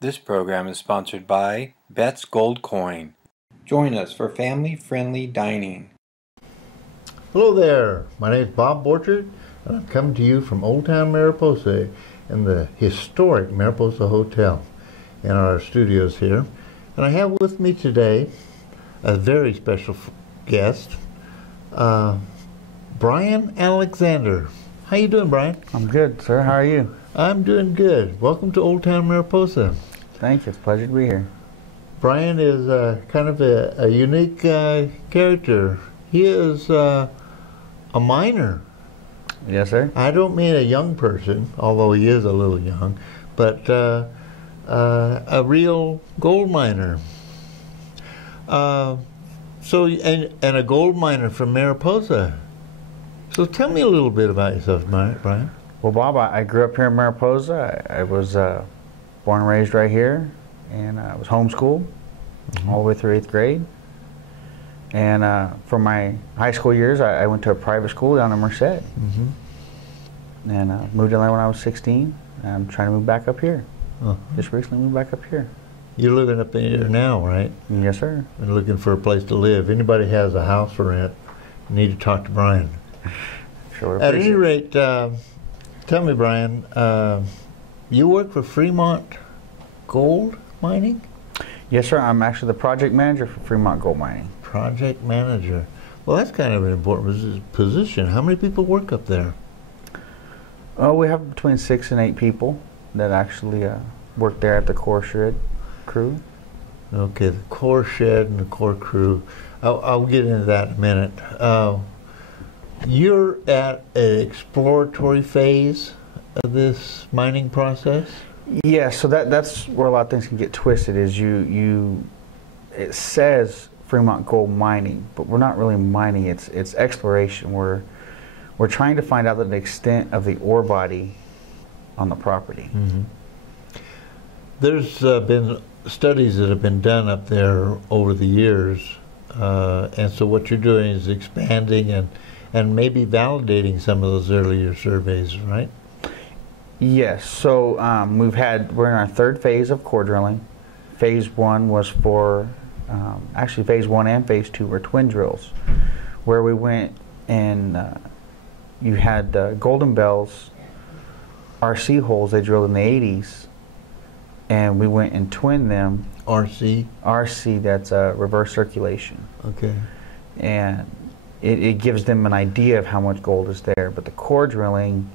This program is sponsored by Bet's Gold Coin. Join us for family-friendly dining. Hello there, my name is Bob Borchard, and I'm coming to you from Old Town Mariposa in the historic Mariposa Hotel in our studios here. And I have with me today a very special guest, Briyan Alexander. How you doing, Brian? I'm good, sir. How are you? I'm doing good. Welcome to Old Town Mariposa. Thank you. It's a pleasure to be here. Brian is kind of a unique character. He is a miner. Yes, sir. I don't mean a young person, although he is a little young, but a real gold miner. And a gold miner from Mariposa. So tell me a little bit about yourself, Brian. Well, Bob, I grew up here in Mariposa. I was born and raised right here, and I was homeschooled all the way through 8th grade. And for my high school years, I went to a private school down in Merced. And moved down there when I was 16. And I'm trying to move back up here. Just recently moved back up here. You're living up here now, right? Yes, sir. And looking for a place to live. Anybody has a house for rent, you need to talk to Brian. Sure. At any rate, tell me, Brian, you work for Fremont Gold Mining? Yes, sir. I'm actually the project manager for Fremont Gold Mining. Project manager. Well, that's kind of an important position. How many people work up there? Oh, we have between 6 and 8 people that actually work there at the core shed crew. Okay, the core shed and the core crew. I'll get into that in a minute. You're at an exploratory phase of this mining process? Yeah, so that's where a lot of things can get twisted. Is it says Fremont Gold Mining, but we're not really mining. It's exploration. We're trying to find out the extent of the ore body on the property. There's been studies that have been done up there over the years, and so what you're doing is expanding and maybe validating some of those earlier surveys, right? Yes. So we're in our 3rd phase of core drilling. Phase 1 was for actually phase 1 and phase 2 were twin drills, where we went and you had Golden Bells RC holes they drilled in the 80s, and we went and twinned them. RC, that's reverse circulation. Okay. And it gives them an idea of how much gold is there. But the core drilling,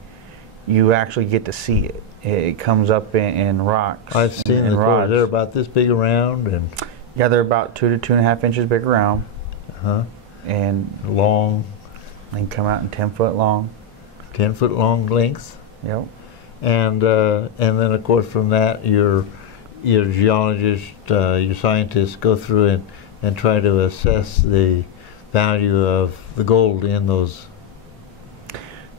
you actually get to see it. It comes up in rocks. I've seen the cores. They're about this big around, and yeah, they're about 2 to 2.5 inches big around. And long. They can come out in 10-foot long. 10-foot long length. Yep. And then of course from that your geologists, your scientists go through and try to assess the value of the gold in those.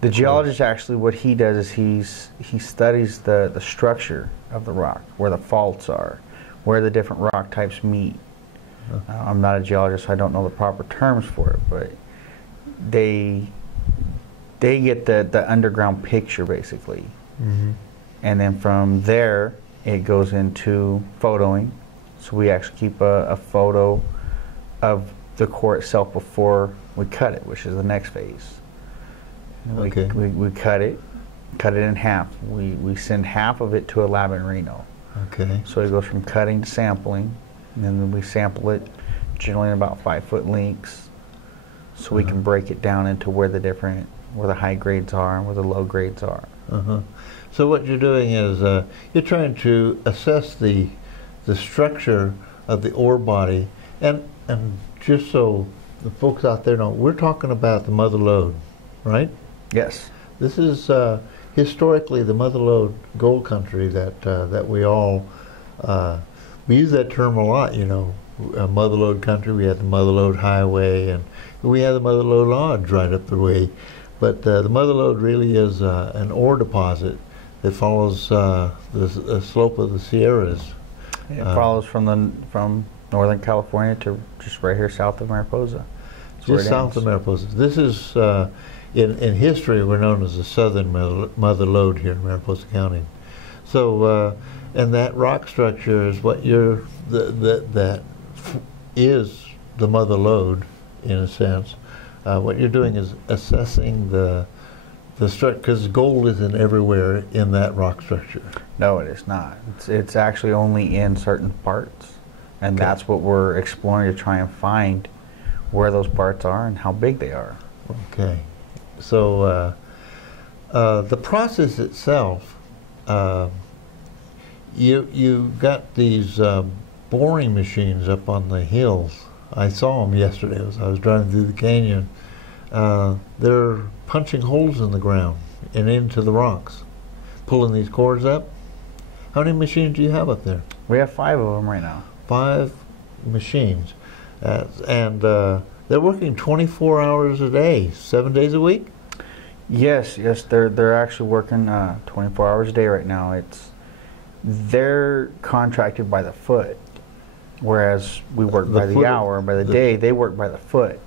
The geologist actually, what he does is he studies the structure of the rock, where the faults are, where the different rock types meet. I'm not a geologist, so I don't know the proper terms for it, but they get the underground picture basically. And then from there it goes into photoing. So we actually keep a photo of the core itself before we cut it, which is the next phase. We cut it in half. We send half of it to a lab in Reno. Okay. So it goes from cutting to sampling, and then we sample it generally in about 5-foot lengths, so we can break it down into where the high grades are and where the low grades are. So what you're doing is you're trying to assess the structure of the ore body, and just so the folks out there know, we're talking about the mother lode, right? Yes. This is historically the mother lode gold country that we all we use that term a lot, you know. Mother lode country. We had the mother lode highway, and we had the mother lode lodge right up the way. But the mother lode really is an ore deposit that follows the slope of the Sierras. It follows from Northern California to just right here south of Mariposa. Just south of Mariposa. This is, in history, we're known as the southern mother lode here in Mariposa County. So And that rock structure is what you're, that is the mother lode, in a sense. What you're doing is assessing the structure, because gold isn't everywhere in that rock structure. No, it is not. It's actually only in certain parts, and Okay. that's what we're exploring to try and find where those parts are and how big they are. Okay. So the process itself, you got these boring machines up on the hills. I saw them yesterday as I was driving through the canyon. They're punching holes in the ground and into the rocks, pulling these cores up. How many machines do you have up there? We have 5 of them right now. 5 machines. And they're working 24 hours a day, 7 days a week? Yes, they're actually working 24 hours a day right now. They're contracted by the foot, whereas we work by the hour, by the day. They work by the foot,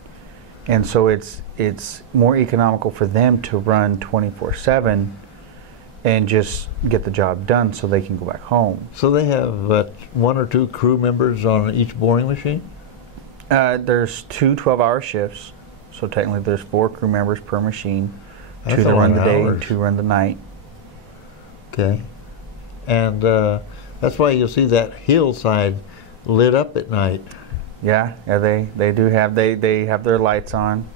and so it's more economical for them to run 24/7 and just get the job done, so they can go back home. So they have 1 or 2 crew members on each boring machine? There's 2 12-hour shifts, so technically there's 4 crew members per machine. That's 2 that a lot run of the day, hours. and 2 run the night. Okay. And that's why you'll see that hillside lit up at night. Yeah, they do have they have their lights on,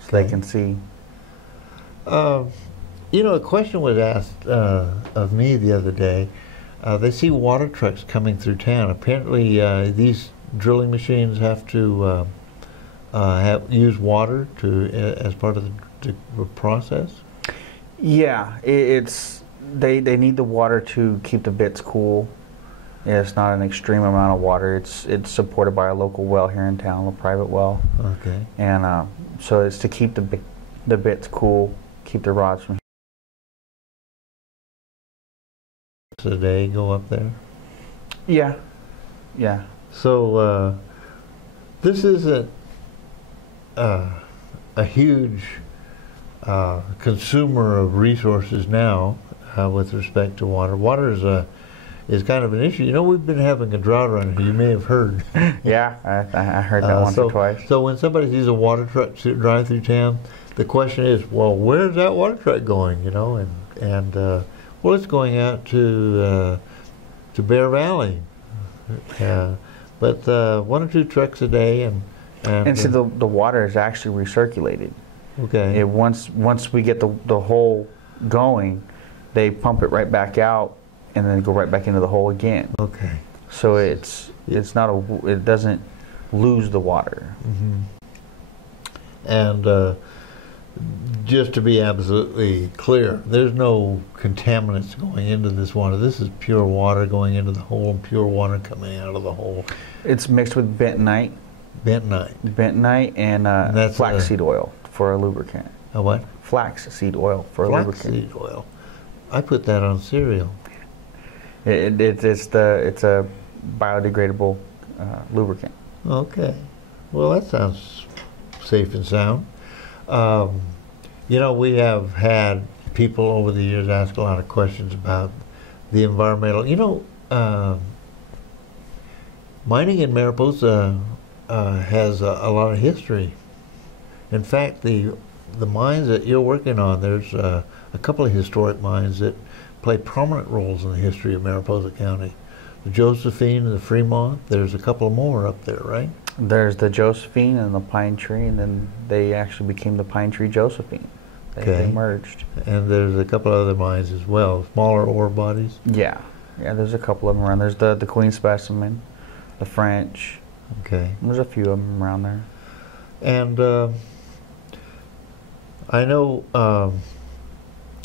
so they can see. You know, a question was asked of me the other day. They see water trucks coming through town. Apparently, these drilling machines have to use water as part of the process. Yeah, they need the water to keep the bits cool. Yeah, it's not an extreme amount of water. It's supported by a local well here in town, a private well. Okay. And so it's to keep the bits cool, keep the rods from. Today, go up there. Yeah. So this isn't a huge consumer of resources now with respect to water. Water is kind of an issue. You know, we've been having a drought around here. You may have heard. Yeah, I heard that once or twice. So when somebody sees a water truck drive through town, the question is, well, where's that water truck going? You know, and well, it's going out to Bear Valley. But 1 or 2 trucks a day, and see, the water is actually recirculated. okay. Once we get the hole going, they pump it right back out, and then go right back into the hole again. Okay. So it doesn't lose the water. Mm-hmm. And just to be absolutely clear, there's no contaminants going into this water. This is pure water going into the hole and pure water coming out of the hole. It's mixed with bentonite. Bentonite. And that's flaxseed oil for a lubricant. A what? Flaxseed oil for a lubricant. Flaxseed oil. I put that on cereal. It's a biodegradable lubricant. Okay. Well, that sounds safe and sound. You know, we have had people over the years ask a lot of questions about the environmental. You know, mining in Mariposa has a lot of history. In fact, the mines that you're working on, there's a couple of historic mines that play prominent roles in the history of Mariposa County. The Josephine and the Fremont. There's a couple more up there, right? There's the Josephine and the Pine Tree, and then they actually became the Pine Tree Josephine. They merged. And there's a couple other mines as well, smaller ore bodies. Yeah, there's a couple of them around. There's the Queen Specimen, the French. Okay. There's a few of them around there. And I know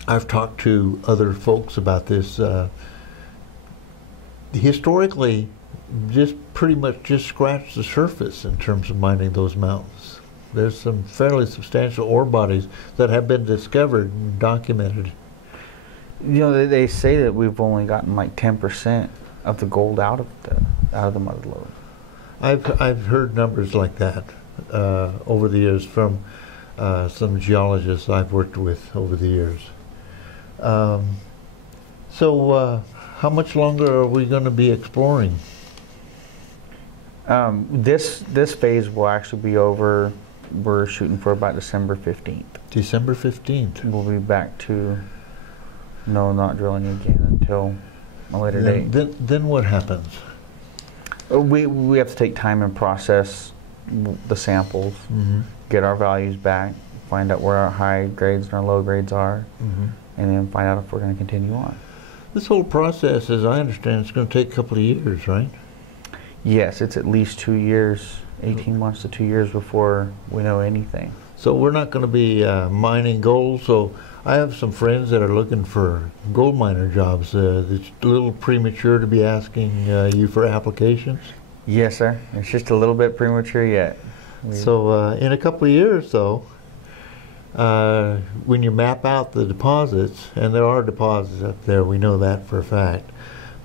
I've talked to other folks about this. Historically, just pretty much just scratched the surface in terms of mining those mountains. There's some fairly substantial ore bodies that have been discovered and documented. You know, they say that we've only gotten like 10% of the gold out of the mother lode. I've heard numbers like that over the years from some geologists I've worked with over the years. So How much longer are we going to be exploring? This phase will actually be over. We're shooting for about December 15th. December 15th. We'll be back to not drilling again until a later date. Then what happens? We have to take time and process the samples, get our values back, find out where our high grades and our low grades are, and then find out if we're going to continue on. This whole process, as I understand, it's going to take a couple of years, right? Yes, it's at least 2 years, 18 months to 2 years before we know anything. So we're not going to be mining gold. So I have some friends that are looking for gold miner jobs. It's a little premature to be asking you for applications. Yes, sir. It's just a little bit premature yet. So in a couple of years, though, when you map out the deposits, and there are deposits up there, we know that for a fact,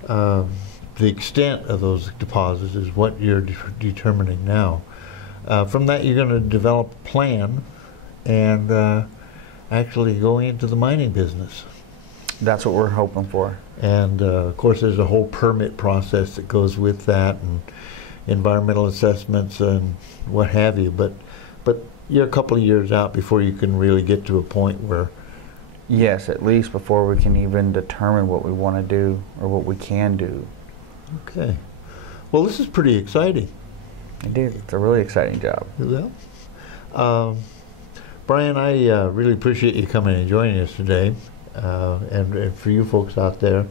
the extent of those deposits is what you're determining now. From that, you're going to develop a plan and actually go into the mining business. That's what we're hoping for. And of course, there's a whole permit process that goes with that, and environmental assessments and what have you. But you're a couple of years out before you can really get to a point where... Yes, at least before we can even determine what we want to do or what we can do. Okay. Well, this is pretty exciting. Indeed. It's a really exciting job. Yeah. Brian, I really appreciate you coming and joining us today. And for you folks out there,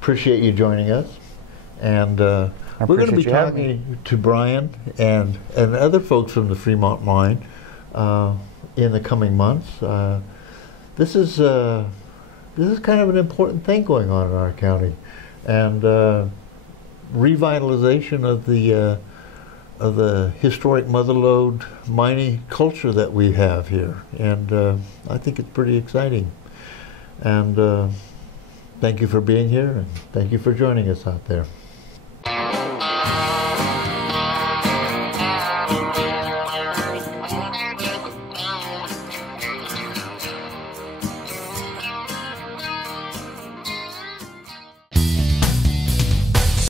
appreciate you joining us. And we're going to be talking to Brian and other folks from the Fremont mine in the coming months. This is kind of an important thing going on in our county, and revitalization of the historic mother lode mining culture that we have here, and I think it's pretty exciting. And thank you for being here, and thank you for joining us out there.